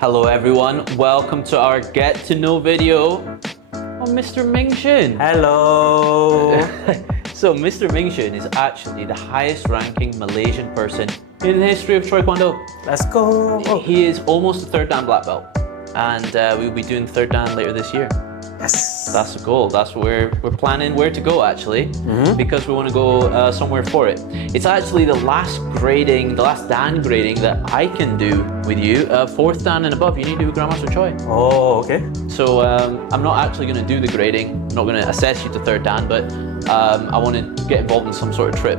Hello everyone, welcome to our get to know video on Mr. Ming Xun. Hello. So Mr. Ming Xun is actually the highest ranking Malaysian person in the history of Choi Kwang Do. Let's go. He is almost a third dan black belt, and we'll be doing third dan later this year. Yes. That's the goal. That's where we're planning where to go actually, because we want to go somewhere for it. It's actually the last dan grading that I can do with you. Fourth dan and above, you need to do Grandmaster Choi. Oh, okay. So I'm not actually going to do the grading. I'm not going to assess you to third dan, but I want to get involved in some sort of trip.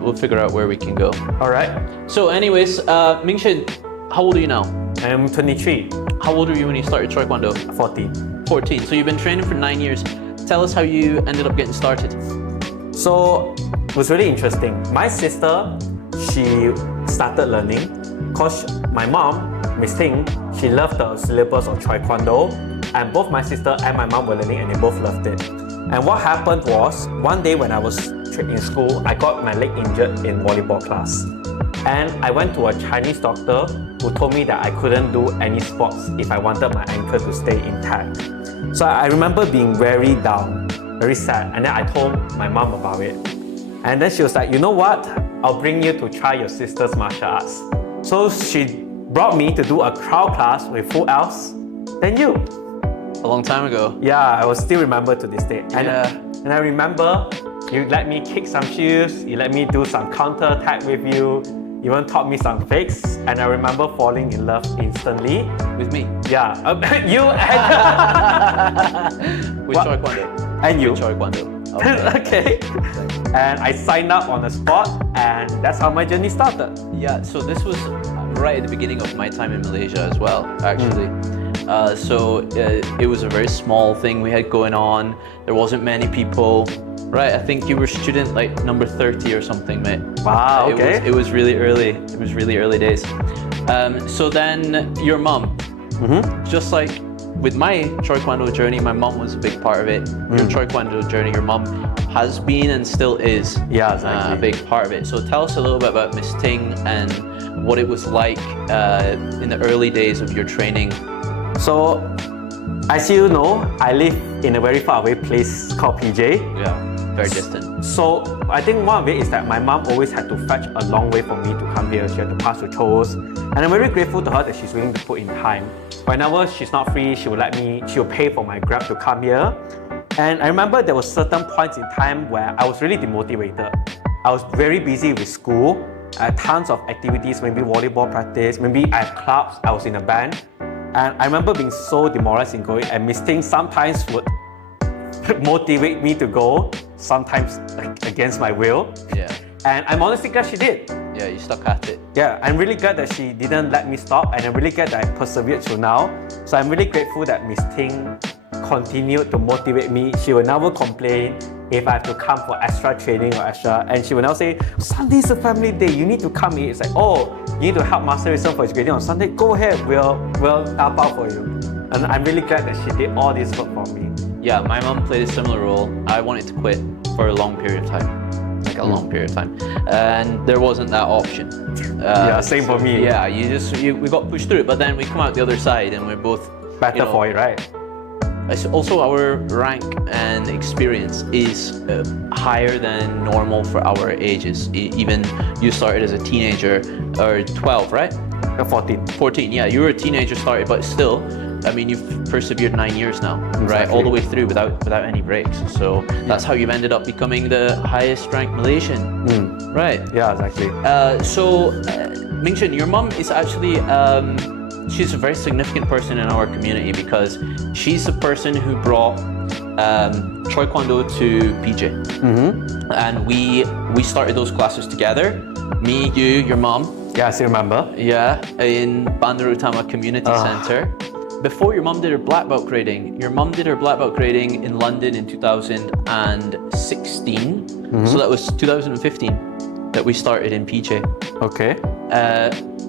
We'll figure out where we can go. All right. So anyways, Ming Xun, how old are you now? I'm 23. How old were you when you started Choi Kwang Do? 14. 14. So you've been training for 9 years. Tell us how you ended up getting started. So it was really interesting. My sister, she started learning because my mom, Miss Ting, she loved the syllabus of Choi Kwang Do, and both my sister and my mom were learning and they both loved it. And what happened was, one day when I was in school, I got my leg injured in volleyball class. And I went to a Chinese doctor who told me that I couldn't do any sports if I wanted my ankle to stay intact. So I remember being very down, very sad, and then I told my mom about it. And then she was like, you know what? I'll bring you to try your sister's martial arts. So she brought me to do a crowd class with who else than you. A long time ago. Yeah, I will still remember to this day. And I remember you let me kick some shoes, you let me do some counter attack with you, you even taught me some fakes, and I remember falling in love instantly. With me? Yeah, you and... With Choi Kwang Do. And you. With Choi Kwang Do. Okay. And I signed up on the spot, and that's how my journey started. Yeah, so this was right at the beginning of my time in Malaysia as well, actually. It was a very small thing we had going on. There wasn't many people. Right, I think you were student like number 30 or something, mate. Wow, okay. It was really early. It was really early days. So then your mum, just like with my Choi Kwang Do journey, my mum was a big part of it. Your Choi Kwang Do journey, your mum has been and still is a big part of it. So tell us a little bit about Miss Ting and what it was like in the early days of your training. So, as you know, I live in a very far away place called PJ. Yeah. Very distant. So I think one of it is that my mom always had to fetch a long way for me to come here. She had to pass through Chos, and I'm very grateful to her that she's willing to put in time. Whenever she's not free, she'll pay for my Grab to come here. And I remember there were certain points in time where I was really demotivated. I was very busy with school. I had tons of activities, maybe volleyball practice, maybe I had clubs, I was in a band. And I remember being so demoralized in going, and Miss Ting sometimes would motivate me to go, sometimes against my will. Yeah. And I'm honestly glad she did. Yeah, you stuck at it. Yeah, I'm really glad that she didn't let me stop, and I'm really glad that I persevered till now. So I'm really grateful that Miss Ting continued to motivate me. She will never complain if I have to come for extra training or extra, and she will now say, Sunday's a family day, you need to come here. It's like, oh, you need to help Master Wisdom for his grading on Sunday? Go ahead, we'll help out for you. And I'm really glad that she did all this work for me. Yeah, my mom played a similar role. I wanted to quit for a long period of time, like a long period of time, and there wasn't that option. Yeah, same for me. Yeah, we got pushed through it, but then we come out the other side and we're both better for it, right? Also, our rank and experience is higher than normal for our ages. Even you started as a teenager, or 12, right? 14. 14, yeah, you were a teenager started, but still, I mean, you've persevered 9 years now, exactly. Right? All the way through without any breaks. So that's how you've ended up becoming the highest ranked Malaysian, right? Yeah, exactly. Ming Xun, your mum is actually, she's a very significant person in our community because she's the person who brought Choi Kwang Do to PJ. And we started those classes together. Me, you, your mum. Yeah, I still remember. Yeah, in Bandar Utama Community Center. Before your mum did her black belt grading, your mum did her black belt grading in London in 2016. So that was 2015 that we started in PJ. Okay.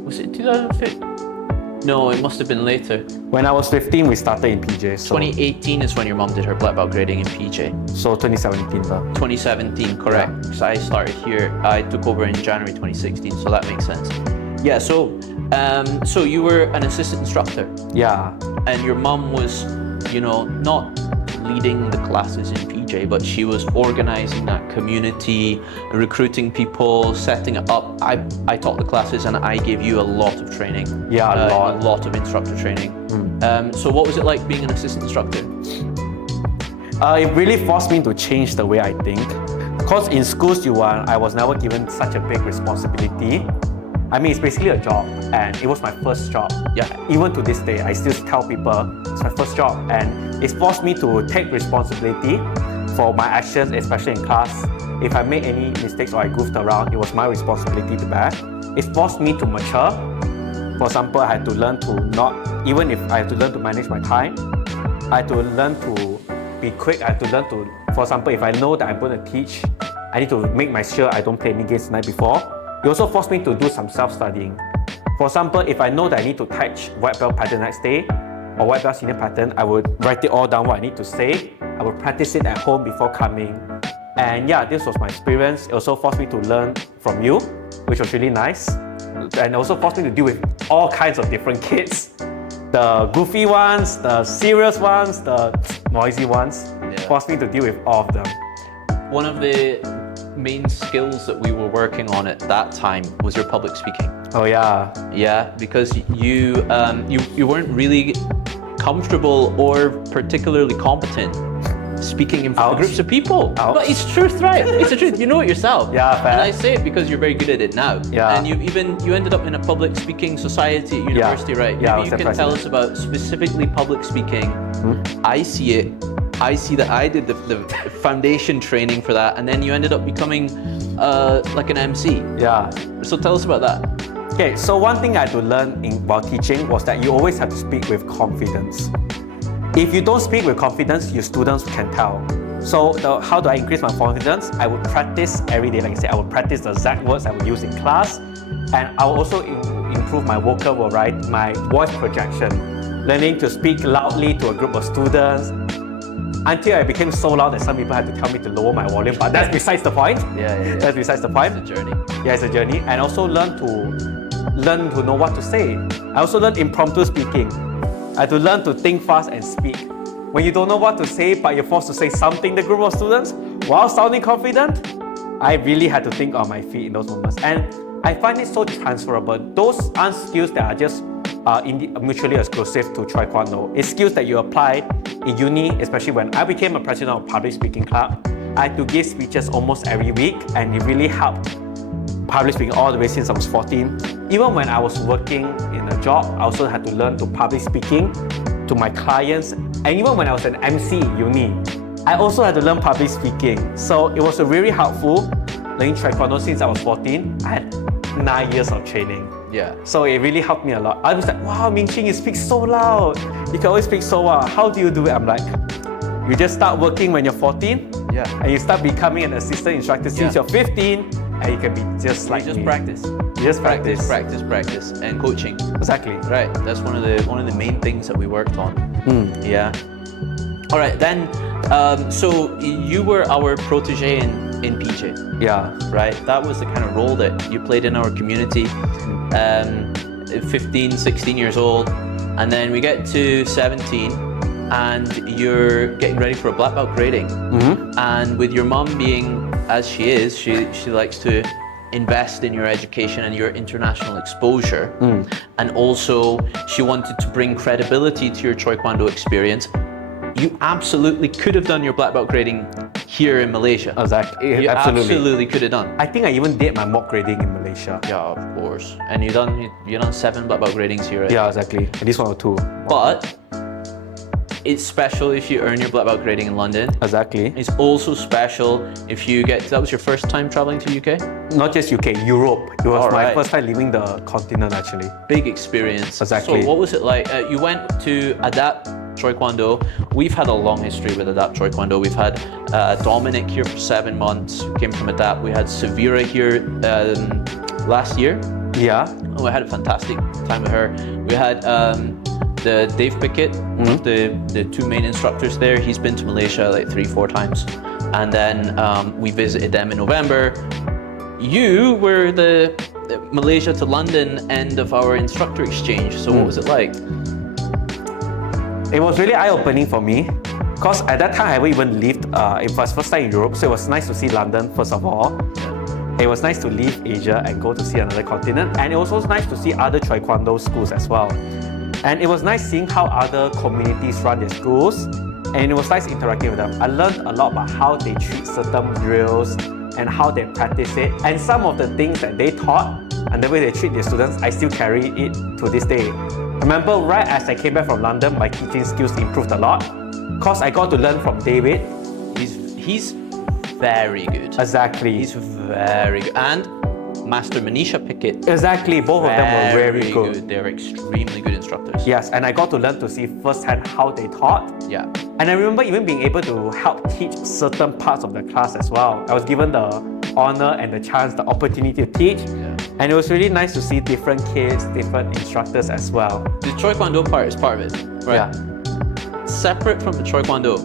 Was it 2015? No, it must have been later. When I was 15, we started in PJ. So 2018 is when your mum did her black belt grading in PJ. So 2017. 2017, correct. Yeah. So I started here, I took over in January 2016, so that makes sense. Yeah, so you were an assistant instructor, Yeah. and your mum was, not leading the classes in PJ, but she was organizing that community, recruiting people, setting it up. I taught the classes and I gave you a lot of training. Yeah, a lot of instructor training. So what was it like being an assistant instructor? It really forced me to change the way I think. Because in schools I was never given such a big responsibility. I mean, it's basically a job, and it was my first job. Yeah. Even to this day, I still tell people it's my first job, and it forced me to take responsibility for my actions, especially in class. If I made any mistakes or I goofed around, it was my responsibility to bear. It forced me to mature. For example, I had to learn to even if I had to learn to manage my time, I had to learn to be quick. I had to learn to, for example, if I know that I'm going to teach, I need to make sure I don't play any games the night before. It also forced me to do some self-studying. For example, if I know that I need to teach white belt pattern next day or white belt senior pattern, I would write it all down what I need to say. I would practice it at home before coming. And yeah, this was my experience. It also forced me to learn from you, which was really nice. And also forced me to deal with all kinds of different kids. The goofy ones, the serious ones, the noisy ones. Yeah. Forced me to deal with all of them. One of the main skills that we were working on at that time was your public speaking. Oh yeah. Yeah, because you weren't really comfortable or particularly competent speaking in front of groups of people. Ouch. But it's truth, right? It's the truth. You know it yourself. Yeah, fair. And I say it because you're very good at it now. Yeah. And you ended up in a public speaking society at university, right? Yeah, Maybe you can tell us about specifically public speaking. I see it. I see that I did the foundation training for that, and then you ended up becoming like an MC. Yeah. So tell us about that. Okay, so one thing I had to learn while teaching was that you always have to speak with confidence. If you don't speak with confidence, your students can tell. So how do I increase my confidence? I would practice every day. Like I said, I would practice the exact words I would use in class, and I will also improve my vocal, right? My voice projection, learning to speak loudly to a group of students, until I became so loud that some people had to tell me to lower my volume. But that's besides the point. Yeah. That's besides the point. It's a journey. Yeah, it's a journey. And also learn to know what to say. I also learned impromptu speaking. I had to learn to think fast and speak. When you don't know what to say, but you're forced to say something to a group of students while sounding confident, I really had to think on my feet in those moments. And I find it so transferable. Those aren't skills that are just mutually exclusive to Choi Kwang Do. It's skills that you apply in uni, especially when I became a president of a public speaking club. I had to give speeches almost every week, and it really helped public speaking all the way since I was 14. Even when I was working in a job, I also had to learn to public speaking to my clients. And even when I was an MC in uni, I also had to learn public speaking. So it was really helpful learning Choi Kwang Do since I was 14. I had 9 years of training. Yeah. So it really helped me a lot. I was like, wow, Ming Xun, you speak so loud. You can always speak so well. How do you do it? I'm like, you just start working when you're 14. Yeah. And you start becoming an assistant instructor since you're 15. And you can be just like just me. practice. You just practice. Practice, and coaching. Exactly. Right. That's one of the main things that we worked on. Yeah. All right. Then, so you were our protege in PJ. Yeah. Right. That was the kind of role that you played in our community. 15, 16 years old, and then we get to 17, and you're getting ready for a black belt grading. And with your mum being as she is, she likes to invest in your education and your international exposure. And also she wanted to bring credibility to your Choi Kwang Do experience. You absolutely could have done your black belt grading here in Malaysia. Exactly. You absolutely could have done. I think I even did my mock grading in Malaysia. Yeah, of course. And you done 7 black belt gradings here, right? Yeah, exactly. At least 1 or 2. But it's special if you earn your black belt grading in London. Exactly. It's also special if you get, that was your first time traveling to UK? Not just UK, Europe. It was my Alright. first time leaving the continent actually. Big experience. Exactly. So what was it like? You went to Adapt Choi Kwang Do. We've had a long history with Adapt Choi Kwang Do. We've had Dominic here for 7 months, who came from Adapt. We had Severa here last year. Yeah. Oh, I had a fantastic time with her. We had the Dave Pickett, one of the 2 main instructors there. He's been to Malaysia like 3-4 times. And then we visited them in November. You were the Malaysia to London end of our instructor exchange. So what was it like? It was really eye-opening for me, because at that time I haven't even lived, it was first time in Europe, so it was nice to see London first of all. It was nice to leave Asia and go to see another continent, and it was also nice to see other Choi Kwang Do schools as well. And it was nice seeing how other communities run their schools, and it was nice interacting with them. I learned a lot about how they treat certain drills and how they practice it, and some of the things that they taught and the way they treat their students, I still carry it to this day. Remember, right as I came back from London, my teaching skills improved a lot, because I got to learn from David. He's very good. Exactly. He's very good. And Master Manisha Pickett. Exactly, both of them were very good. They're extremely good instructors. Yes, and I got to learn to see firsthand how they taught. Yeah. And I remember even being able to help teach certain parts of the class as well. I was given the honor and the chance, the opportunity to teach. Yeah. And it was really nice to see different kids, different instructors as well. The Choi Kwang Do part is part of it, right? Yeah. Separate from the Choi Kwang Do,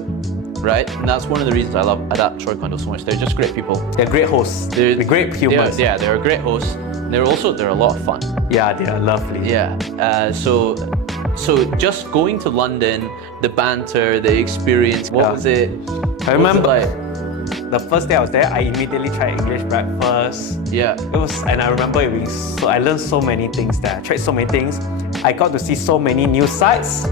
right? And that's one of the reasons I adapt Choi Kwang Do so much. They're just great people. They're great hosts. They're great humans. They're great hosts. They're a lot of fun. Yeah, they are lovely. Yeah. So just going to London, the banter, the experience, what was it? I remember like? The first day I was there, I immediately tried English breakfast. Yeah. And I remember it being so, I learned so many things there. I tried so many things. I got to see so many new sights.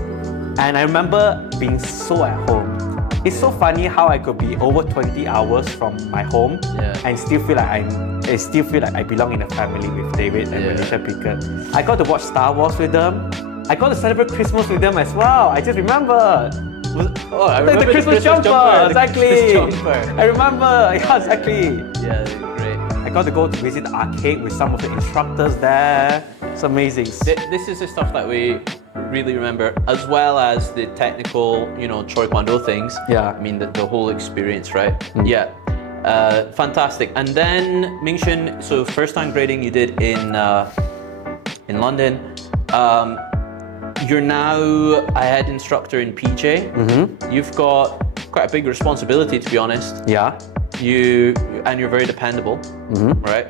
And I remember being so at home. It's so funny how I could be over 20 hours from my home and still feel like I belong in a family with David and Malaysia Pickett. I got to watch Star Wars with them. I got to celebrate Christmas with them as well. I just remembered. I remember the Christmas jumper. Exactly. Christmas jumper. I remember. Yeah, exactly. Yeah, they're great. I got to go to visit the arcade with some of the instructors there. It's amazing. This is the stuff that we really remember, as well as the technical, Choi Kwang Do things. Yeah. I mean, the whole experience, right? Yeah. Fantastic. And then Ming Xun, so first time grading you did in London. You're now a head instructor in PJ. Mm-hmm. You've got quite a big responsibility, to be honest. Yeah. You're very dependable, right?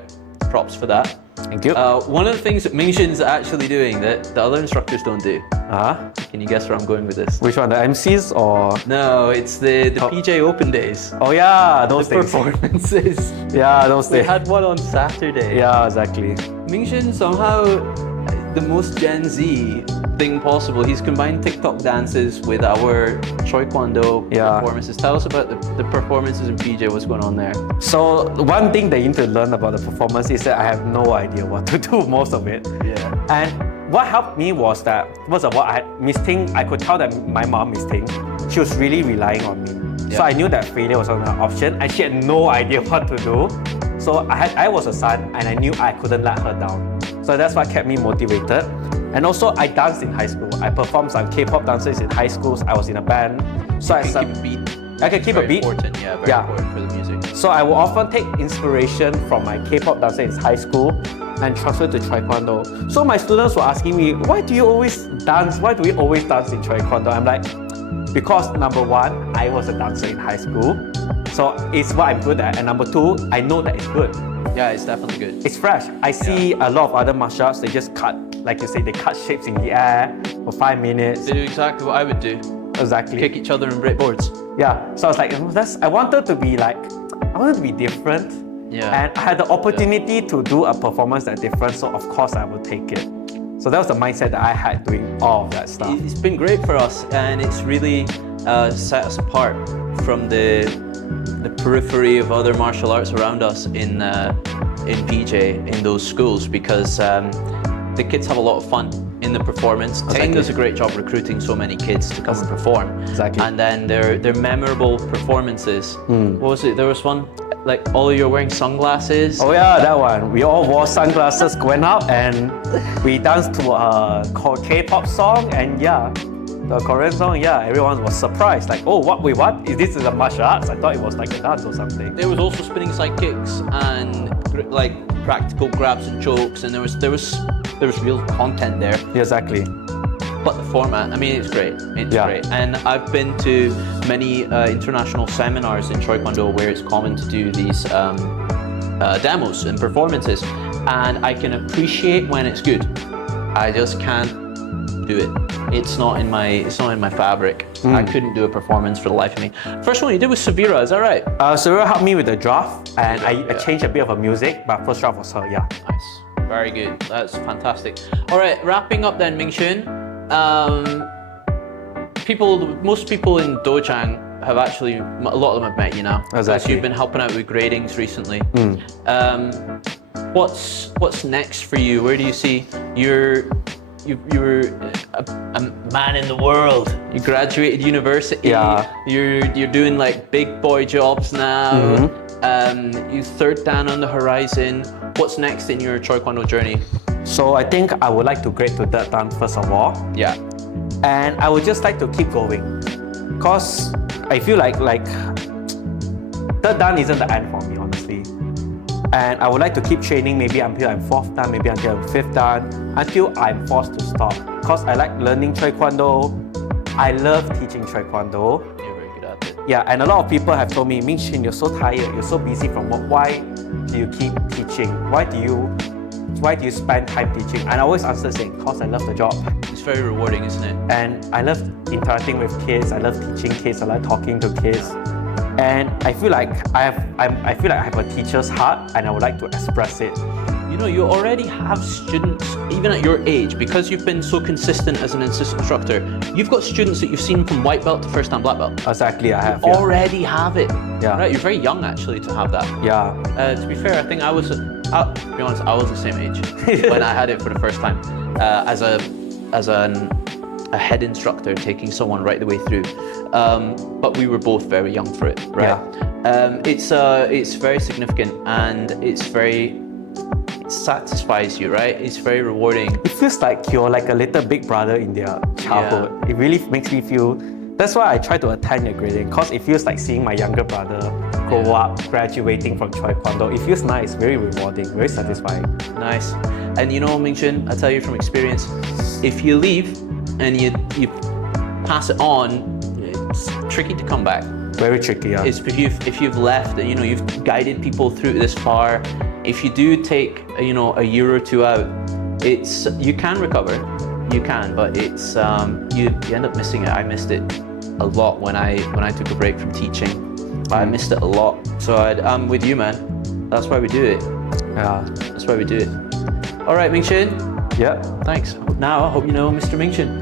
Props for that. Thank you. One of the things that Ming Xun's actually doing that the other instructors don't do. Can you guess where I'm going with this? Which one, the MCs or? No, it's the PJ Open days. Oh yeah, those the days. performances. Yeah, those days. We had one on Saturday. Yeah, exactly. Ming Xun somehow, the most Gen Z thing possible. He's combined TikTok dances with our Choi Kwang Do performances. Tell us about the performances in PJ, what's going on there? So one thing that you need to learn about the performance is that I have no idea what to do most of it. Yeah. And what helped me was that, first of all, I could tell that my mom, Miss Ting, she was really relying on me. Yeah. So I knew that failure was not an option and she had no idea what to do. So I was a son and I knew I couldn't let her down. So that's what kept me motivated. And also, I danced in high school. I performed some K-pop dances in high schools. I was in a band. So I keep a beat. I can keep a beat. Important, very important for the music. So I will often take inspiration from my K-pop dancer in high school and transfer to Choi Kwang Do. So my students were asking me, why do we always dance in Choi Kwang Do? I'm like, because number one, I was a dancer in high school. So it's what I'm good at. And number two, I know that it's good. Yeah, it's definitely good. It's fresh. I see a lot of other martial arts, they just cut, like you say, they cut shapes in the air for 5 minutes. They do exactly what I would do. Exactly. Kick each other and break boards. Yeah. So I was like, I wanted to be different. Yeah. And I had the opportunity to do a performance that's different, so of course I would take it. So that was the mindset that I had doing all of that stuff. It's been great for us, and it's really set us apart from the periphery of other martial arts around us in PJ, in those schools, because the kids have a lot of fun in the performance. Ting does a great job recruiting so many kids to come and perform. Exactly. And then their memorable performances. What was it? There was one, like, all you're wearing sunglasses. Oh yeah, that one. We all wore sunglasses going out and we danced to a K-pop song, and the Korean song, everyone was surprised. Like, oh, what? This is a martial arts? I thought it was like a dance or something. There was also spinning side kicks and like practical grabs and chokes, and there was real content there. Yeah, exactly. But the format, I mean, it's great. It's great. And I've been to many international seminars in Choi Kwang Do where it's common to do these demos and performances. and I can appreciate when it's good. I just can't do it. It's not in my fabric. I couldn't do a performance for the life of me. First one you did was Severa, is that right? Sarah helped me with the draft, and I changed a bit of the music, but first draft was her, yeah. Nice, very good. That's fantastic. All right, wrapping up then, Ming Xun. Most people in Dojang have actually, a lot of them have met you now. Exactly. You've been helping out with gradings recently. What's next for you? Where do you see you're a man in the world. You graduated university. Yeah. You're doing like big boy jobs now. You third dan on the horizon. What's next in your Choi Kwang Do journey? So I think I would like to grade to third dan first of all. Yeah. And I would just like to keep going. Cause I feel like third dan isn't the end for me, honestly. And I would like to keep training maybe until I'm fourth dan, maybe until I'm fifth dan, until I'm forced to stop. Because I like learning Choi Kwang Do. I love teaching Choi Kwang Do. You're very good at it. Yeah, and a lot of people have told me, Ming Xun, you're so tired, you're so busy from work. Why do you keep teaching? Why do you spend time teaching? And I always answer saying, because I love the job. It's very rewarding, isn't it? And I love interacting with kids, I love teaching kids, I like talking to kids. And I feel like I have a teacher's heart, and I would like to express it. You know, you already have students, even at your age, because you've been so consistent as an instructor, you've got students that you've seen from white belt to first time black belt. Exactly, I have. Already have it. Yeah. Right, you're very young actually to have that. Yeah. To be fair, I think to be honest, I was the same age when I had it for the first time as a head instructor, taking someone right the way through. But we were both very young for it, right? Yeah. It's very significant, and it satisfies you, right? It's very rewarding. It feels like you're like a little big brother in their childhood. Yeah. It really makes me feel. That's why I try to attend your grading, because it feels like seeing my younger brother grow up, graduating from Choi Kwang Do. It feels nice, very rewarding, very satisfying. Nice. And you know, Ming Xun, I tell you from experience, if you leave and you pass it on, it's tricky to come back. Very tricky, yeah. It's if you've left and you've guided people through this far. If you do take a year or two out, you can recover, you can, but it's you end up missing it. I missed it a lot when I took a break from teaching. I missed it a lot. So I'm with you, man. That's why we do it. Yeah. That's why we do it. All right, Ming Xun. Yeah. Thanks. Now I hope you know Mr. Ming Xun.